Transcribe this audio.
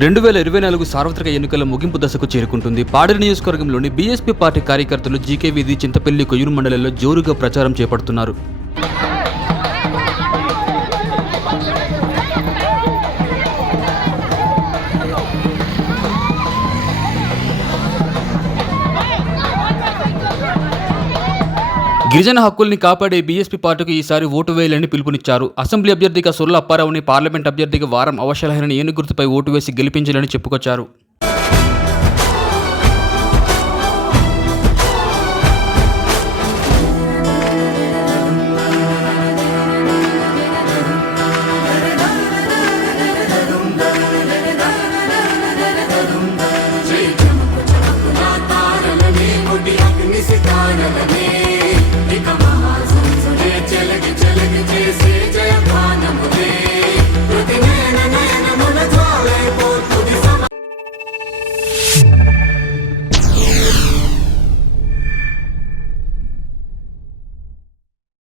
2024 సార్వత్రిక ఎన్నికల ముగింపు దశకు చేరుకుంటుంది. పాడేరు నియోజకవర్గంలోని బీఎస్పీ పార్టీ కార్యకర్తలు జీకే వీధి, చింతపల్లి, కొయ్యూరు మండలాల్లో జోరుగా ప్రచారం చేపడుతున్నారు. గిరిజన హక్కుల్ని కాపాడే బీఎస్పీ పార్టీకి ఈసారి ఓటు వేయాలని పిలుపునిచ్చారు. అసెంబ్లీ అభ్యర్థిగా సొర్ల అప్పారావుని, పార్లమెంట్ అభ్యర్థిగా వారం అవశలహరిని ఏనుగుర్తుపై ఓటు వేసి గెలిపించాలని చెప్పుకొచ్చారు.